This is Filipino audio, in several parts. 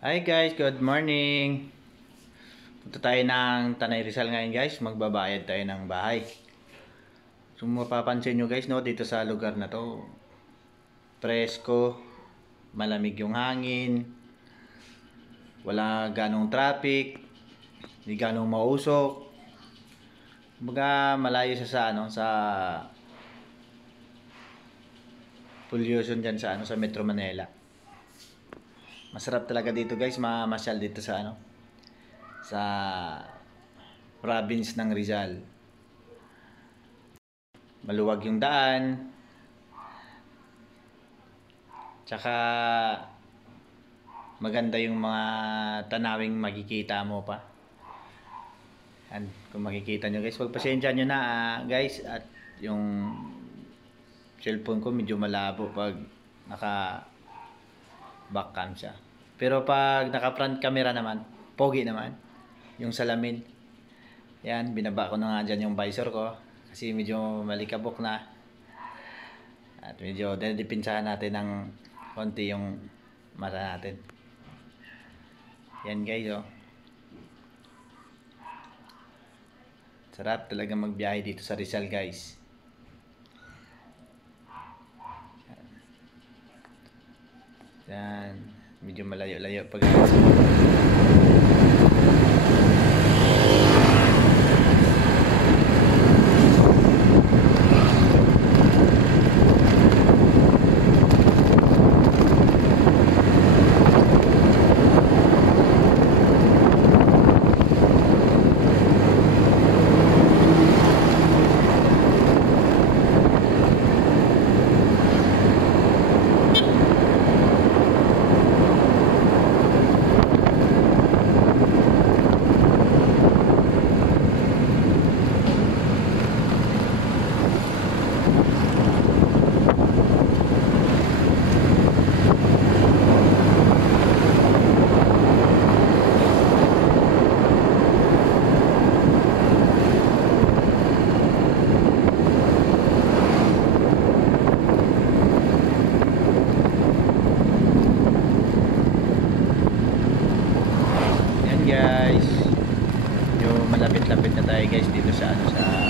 Hi guys, good morning. Punta tayo ng Tanay Rizal ngayon guys. Magbabayad tayo ng bahay. So mapapansin nyo guys, no, dito sa lugar na to, presko, malamig yung hangin, wala ganong traffic, hindi ganong mausok. Kumbaga malayo sa pollution dyan sa Metro Manila. Masarap talaga dito guys, mamasyal dito sa province ng Rizal. Maluwag yung daan. Tsaka maganda yung mga tanawing makikita mo pa. And kung makikita nyo guys, pagpasensya nyo na guys, at yung cellphone ko medyo malabo pag naka backcam siya. Pero pag naka front camera naman, pogi naman yung salamin. Yan, binaba ko na nga dyan yung visor ko kasi medyo malikabok na. At medyo dinidipinsahan natin ng konti yung mata natin. Yan guys, oh. Sarap talaga magbiyahe dito sa Rizal guys. Yan, medyo malayo-layo pag guys, yung malapit-lapit na tayo guys dito sa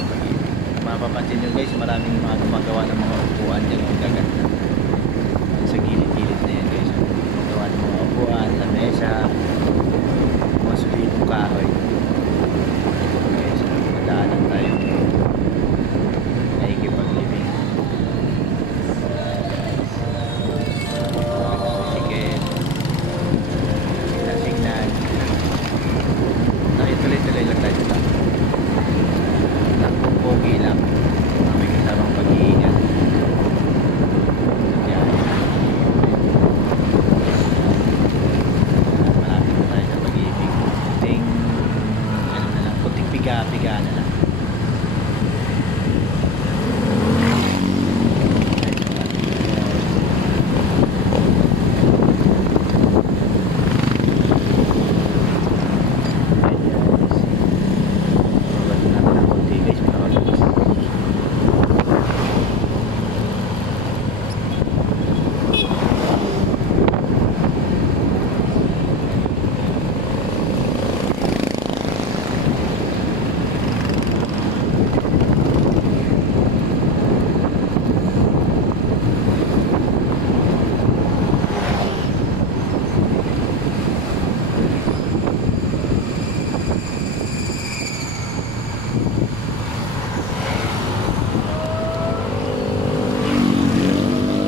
Pag-ibig. Mapapansin nyo guys, maraming mga gumagawa ng mga upuan dyan, yung gaganda sa gilid-gilid na yan guys. Gumagawa ng mga upuan, lamesa, mga solidong kahoy guys. Madaanan tayo nakikipaglibing. Tuloy-tuloy lang tayo dito. Pogi lang. May kasamang pag-iingat. Yan. Malapit na tayo sa Pag-ibig. Kunting, ano na lang, kunting piga-piga na lang.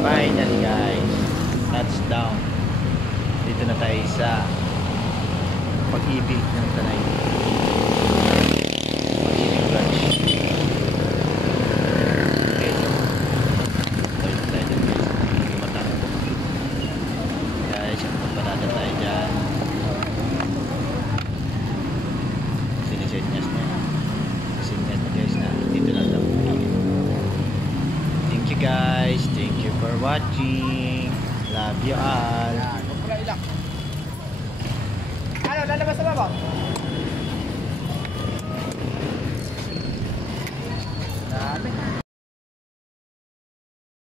Finally guys, touchdown. Dito na tayo sa Pag-ibig ng Tanay. Pag-ibig branch. Okay, so tayo na tayo dyan guys. Lumatang po guys, parada tayo dyan. Sinisenyas na yan. Sinisenyas na guys na dito lang daw. Thank you guys. Thank you for watching. Love you all. Ano, lalabas na ba? Dami.